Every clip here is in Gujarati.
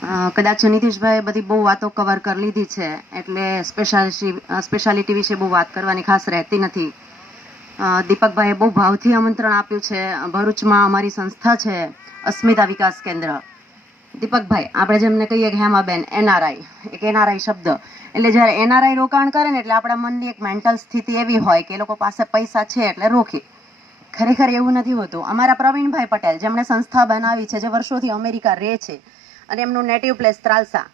કદાચ નીતિશભાઈ બધી બહુ વાતો કવર કરી લીધી છે, એટલે સ્પેશિયાલિટી વિશે બહુ વાત કરવાની ખાસ રહેતી નથી. દીપકભાઈએ બહુ ભાવથી આમંત્રણ આપ્યું છે. ભરૂચમાં અમારી સંસ્થા છે અસ્મિતા વિકાસ કેન્દ્ર. દીપકભાઈ, આપણે જેમને કહીએ કે હેમાબેન એનઆરઆઈ, એક એનઆરઆઈ શબ્દ, એટલે જ્યારે એનઆરઆઈ રોકાણ કરે ને એટલે આપણા મનની એક મેન્ટલ સ્થિતિ એવી હોય કે એ લોકો પાસે પૈસા છે એટલે રોકી. ખરેખર એવું નથી હોતું. અમારા પ્રવીણભાઈ પટેલ, જેમણે સંસ્થા બનાવી છે, જે વર્ષોથી અમેરિકા રહે છે, અને એમનું નેટિવ પ્લેસ ત્રાલસા,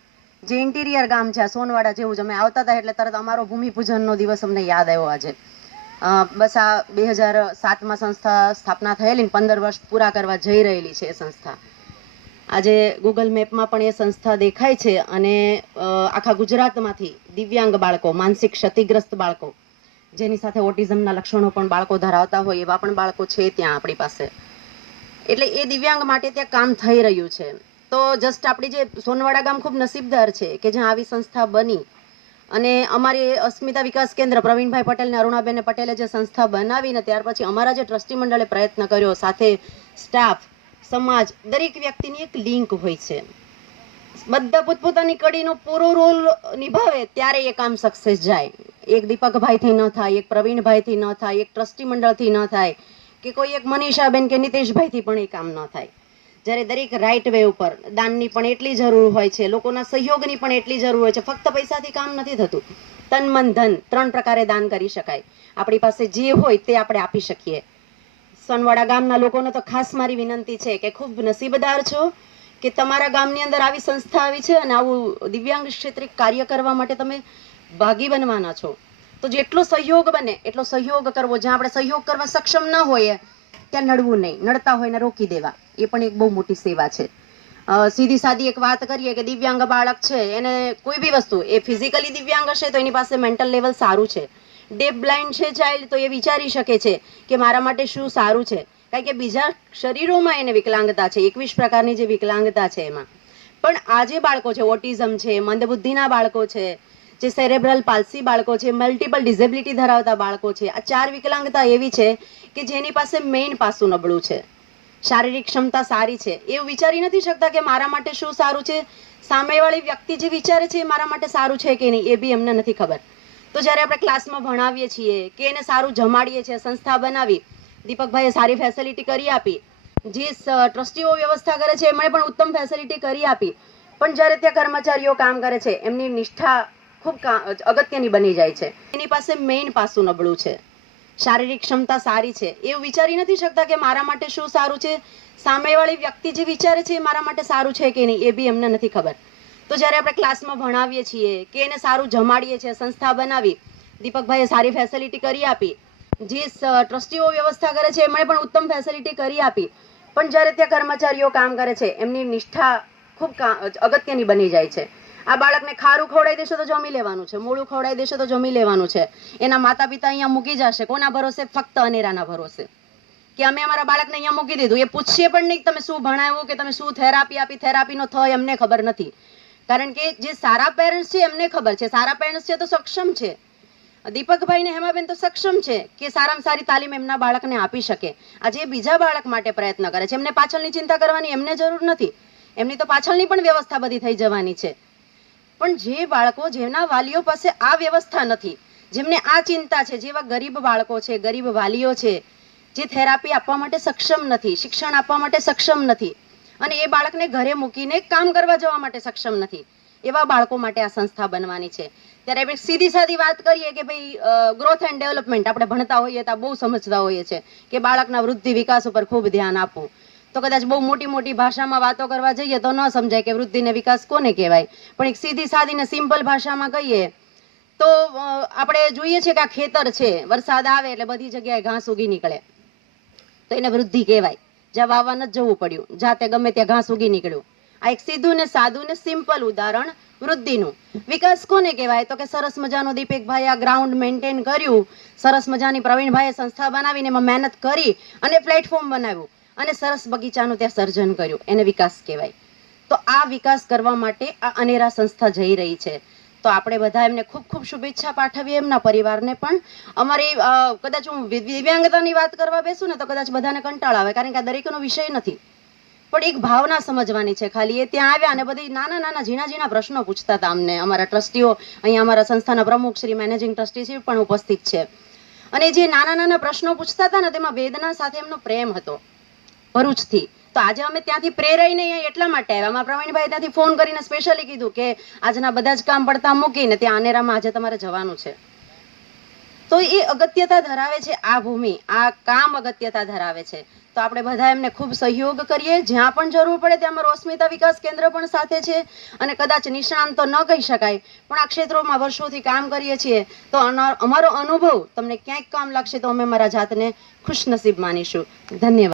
જે ઇન્ટિરિયર ગામ છે, સોનવાડા જેવું જ. અમે આવતા હતા એટલે તરત અમારો ભૂમિપૂજનનો દિવસ અમને યાદ આવ્યો આજે. બસ આ 2007માં સંસ્થા સ્થાપના થયેલી, 15 વર્ષ પૂરા કરવા જઈ રહેલી છે એ સંસ્થા. આજે ગૂગલ મેપમાં પણ એ સંસ્થા દેખાય છે, અને આખા ગુજરાતમાંથી દિવ્યાંગ બાળકો, માનસિક ક્ષતિગ્રસ્ત બાળકો, જેની સાથે ઓટિઝમના લક્ષણો પણ બાળકો ધરાવતા હોય એવા પણ બાળકો છે ત્યાં આપણી પાસે. એટલે એ દિવ્યાંગ માટે ત્યાં કામ થઈ રહ્યું છે. તો જસ્ટ આપણી જે સોનવાડા ગામ ખૂબ નસીબદાર છે કે જ્યાં આવી સંસ્થા બની, અને અમારી અસ્મિતા વિકાસ કેન્દ્ર પ્રવીણભાઈ પટેલ ને અરુણાબેન પટેલે જે સંસ્થા બનાવીને ત્યાર પછી અમારા જે ટ્રસ્ટી મંડળે પ્રયત્ન કર્યો, સાથે સ્ટાફ, સમાજ, દરેક વ્યક્તિની એક લિંક હોય છે. બધા પોતપોતાની કડીનો પૂરો રોલ નિભાવે ત્યારે એ કામ સક્સેસ જાય. એક દીપકભાઈથી ન થાય, એક પ્રવીણભાઈથી ન થાય, એક ટ્રસ્ટી મંડળથી ન થાય, કે કોઈ એક મનીષાબેન કે નિતેશભાઈથી પણ એ કામ ન થાય. જ્યારે દરેક રાઈટ વે ઉપર દાનની પણ એટલી જરૂર હોય છે, લોકોના સહયોગની પણ એટલી જરૂર હોય છે. ફક્ત પૈસાથી કામ નથી થતું. તન, મન, ધન 3 પ્રકારે દાન કરી શકાય. આપણી પાસે જે હોય તે આપણે આપી શકીએ. સોનવાડા ગામના લોકોને તો ખાસ મારી વિનંતી છે કે ખૂબ નસીબદાર છો કે તમારા ગામની અંદર આવી સંસ્થા આવી છે, અને આવું દિવ્યાંગ ક્ષેત્રે કાર્ય કરવા માટે તમે ભાગી બનવાના છો. તો જેટલો સહયોગ બને એટલો સહયોગ કરવો. જ્યાં આપણે સહયોગ કરવા સક્ષમ ન હોઈએ ત્યાં નડવું નહીં, નડતા હોય ને રોકી દેવા. એ પણ એક બહુ મોટી સેવા છે. સીધી સાદી એક વાત કરીએ કે દિવ્યાંગ બાળક છે, એને કોઈ બી વસ્તુ, એ ફિઝિકલી દિવ્યાંગ હશે તો એની પાસે મેન્ટલ લેવલ સારું છે. ડેફ બ્લાઇન્ડ છે ચાઇલ્ડ, તો એ વિચારી શકે છે કે મારા માટે શું સારું છે, કારણ કે બીજા શરીરોમાં એને વિકલાંગતા છે, 21 પ્રકારની જે વિકલાંગતા છે એમાં. પણ આ જે બાળકો છે, ઓટિઝમ છે, મંદબુદ્ધિના બાળકો છે, જે સેરેબ્રલ પાલ્સી બાળકો છે, મલ્ટિપલ ડિઝેબિલિટી ધરાવતા બાળકો છે, આ 4 વિકલાંગતા એવી છે કે જેની પાસે મેઇન પાસું નબળું છે. શારીરિક ક્ષમતા સારી છે, એવું વિચારી નથી શકતા કે મારા માટે શું સારું છે. સામેવાળી વ્યક્તિ જે વિચારે છે એ મારા માટે સારું છે કે નહીં, એ બી એમને નથી ખબર. તો જ્યારે આપણે ક્લાસમાં ભણાવીએ છીએ કે એને સારું જમાડીએ છીએ, સંસ્થા બનાવી, દીપકભાઈએ સારી ફેસિલિટી કરી આપી, જે ટ્રસ્ટીઓ વ્યવસ્થા કરે છે એમણે પણ ઉત્તમ ફેસિલિટી કરી આપી, પણ જ્યારે ત્યાં કર્મચારીઓ કામ કરે છે એમની નિષ્ઠા ખૂબ અગત્યની બની જાય છે. એની પાસે મેઇન પાસું નબળું છે. શારીરિક ક્ષમતા સારી છે, એવું વિચારી નથી શકતા કે મારા માટે શું સારું છે. સામેવાળી વ્યક્તિ જે વિચારે છે એ મારા માટે સારું છે કે નહીં, એ બી એમને નથી ખબર. તો જ્યારે આપણે ક્લાસમાં ભણાવીએ છીએ કે એને સારું જમાડીએ છીએ, સંસ્થા બનાવી, દીપકભાઈએ સારી ફેસિલિટી કરી આપી, જે ટ્રસ્ટીઓ વ્યવસ્થા કરે છે એમણે પણ ઉત્તમ ફેસિલિટી કરી આપી, પણ જ્યારે ત્યાં કર્મચારીઓ કામ કરે છે એમની નિષ્ઠા ખૂબ અગત્યની બની જાય છે. આ બાળકને ખારું ખવડાવી દેશો તો જમી લેવાનું છે, મોળું ખવડાવી દેશો તો જમી લેવાનું છે. એના માતા પિતા અહીંયા મૂકી જશે, કોના ભરોસે? ફક્ત અનેરાના ભરોસે. કે અમે અમારા બાળકને અહીંયા મૂકી દીધું, એ પૂછશે પણ નહીં તમે શું ભણાવ્યું કે તમે શું થેરાપી આપી. થેરાપીનો થય એમને ખબર નથી, કારણ કે જે સારા પેરેન્ટ્સ છે એમને ખબર છે. સારા પેરેન્ટ્સ છે તો સક્ષમ છે. દીપકભાઈ ને હેમાબેન તો સક્ષમ છે કે સારામાં સારી તાલીમ એમના બાળકને આપી શકે. આજે બીજા બાળક માટે પ્રયત્ન કરે છે. એમને પાછળની ચિંતા કરવાની એમને જરૂર નથી, એમની તો પાછળની પણ વ્યવસ્થા બધી થઈ જવાની છે. પણ જે બાળકો, જેના વાલીઓ પાસે આ વ્યવસ્થા નથી, જેમને આ ચિંતા છે, જેવા ગરીબ બાળકો છે, ગરીબ વાલીઓ છે, જે થેરાપી આપવા માટે સક્ષમ નથી, શિક્ષણ આપવા માટે સક્ષમ નથી, અને એ બાળકને ઘરે મૂકીને કામ કરવા જવા માટે સક્ષમ નથી, એવા બાળકો માટે આ સંસ્થા બનવાની છે. ત્યારે આપણે સીધી સાદી વાત કરીએ કે ભાઈ ગ્રોથ એન્ડ ડેવલપમેન્ટ આપણે ભણતા હોઈએ તો બહુ સમજતા હોઈએ છીએ કે બાળકના વૃદ્ધિ વિકાસ ઉપર ખૂબ ધ્યાન આપવું. તો કદાચ બહુ મોટી મોટી ભાષામાં વાતો કરવા જઈએ તો ન સમજાય કે વૃદ્ધિ ને વિકાસ કોને કહેવાય. પણ એક સીધી સાદી ને સિમ્પલ ભાષામાં કહીએ તો આપણે જોઈએ છીએ કે આ ખેતર છે, વરસાદ આવે એટલે બધી જગ્યાએ ઘાસ ઉગી નીકળે, તો એને વૃદ્ધિ કહેવાય. જ્યાં વાવવા નથી જવું પડ્યું, જાતે ગમે ત્યાં ઘાસ ઉગી નીકળ્યું. આ એક સીધું ને સાદું ને સિમ્પલ ઉદાહરણ વૃદ્ધિનું. વિકાસ કોને કહેવાય? તો કે સરસ મજાનો દીપકભાઈ આ ગ્રાઉન્ડ મેન્ટેન કર્યું, સરસ મજાની પ્રવીણભાઈએ સંસ્થા બનાવીને એમાં મહેનત કરી અને પ્લેટફોર્મ બનાવ્યું, અને સરસ બગીચાનું ત્યાં સર્જન કર્યું, એને વિકાસ કહેવાય. તો આ વિકાસ કરવા માટે આ અનેરા સંસ્થા જઈ રહી છે. તો આપણે બધા એમને ખૂબ ખૂબ શુભેચ્છા પાઠવીએ, એમના પરિવારને પણ. અમારી કદાચ હું દિવ્યાંગતાની વાત કરવા બેસું ને તો કદાચ બધાને કંટાળ આવે, કારણ કે આ દરેકનો વિષય નથી. પણ એક ભાવના સમજવાની છે ખાલી. એ ત્યાં આવ્યા અને બધી નાના નાના ઝીણા ઝીણા પ્રશ્નો પૂછતા હતા અમને. અમારા ટ્રસ્ટીઓ, અહીંયા અમારા સંસ્થાના પ્રમુખ શ્રી મેનેજિંગ ટ્રસ્ટી પણ ઉપસ્થિત છે. અને જે નાના નાના પ્રશ્નો પૂછતા હતા ને તેમાં વેદના સાથે એમનો પ્રેમ હતો ભરૂચથી. તો આજે અમે ત્યાંથી પ્રેરાઈને અહીંયા એટલા માટે આવ્યા. અમારા પ્રવીણભાઈ ત્યાંથી ફોન કરીને સ્પેશિયલી કીધું કે આજના બધા જ કામ પડતા મૂકીને ત્યાં અનેરામાં આજે તમારે જવાનું છે. તો એ અગત્યતા ધરાવે છે આ ભૂમિ, આ કામ અગત્યતા ધરાવે છે. તો આપણે બધા એમને ખૂબ સહયોગ કરીએ. જ્યાં પણ જરૂર પડે ત્યાં અમારું અસ્મિતા વિકાસ કેન્દ્ર પણ સાથે છે. અને કદાચ નિષ્ણાંત તો ન કહી શકાય, પણ આ ક્ષેત્રોમાં વર્ષોથી કામ કરીએ છીએ. તો અમારો અનુભવ તમને ક્યાંક કામ લાગશે તો અમે મારા જાતને ખુશનસીબ માનીશું. ધન્યવાદ.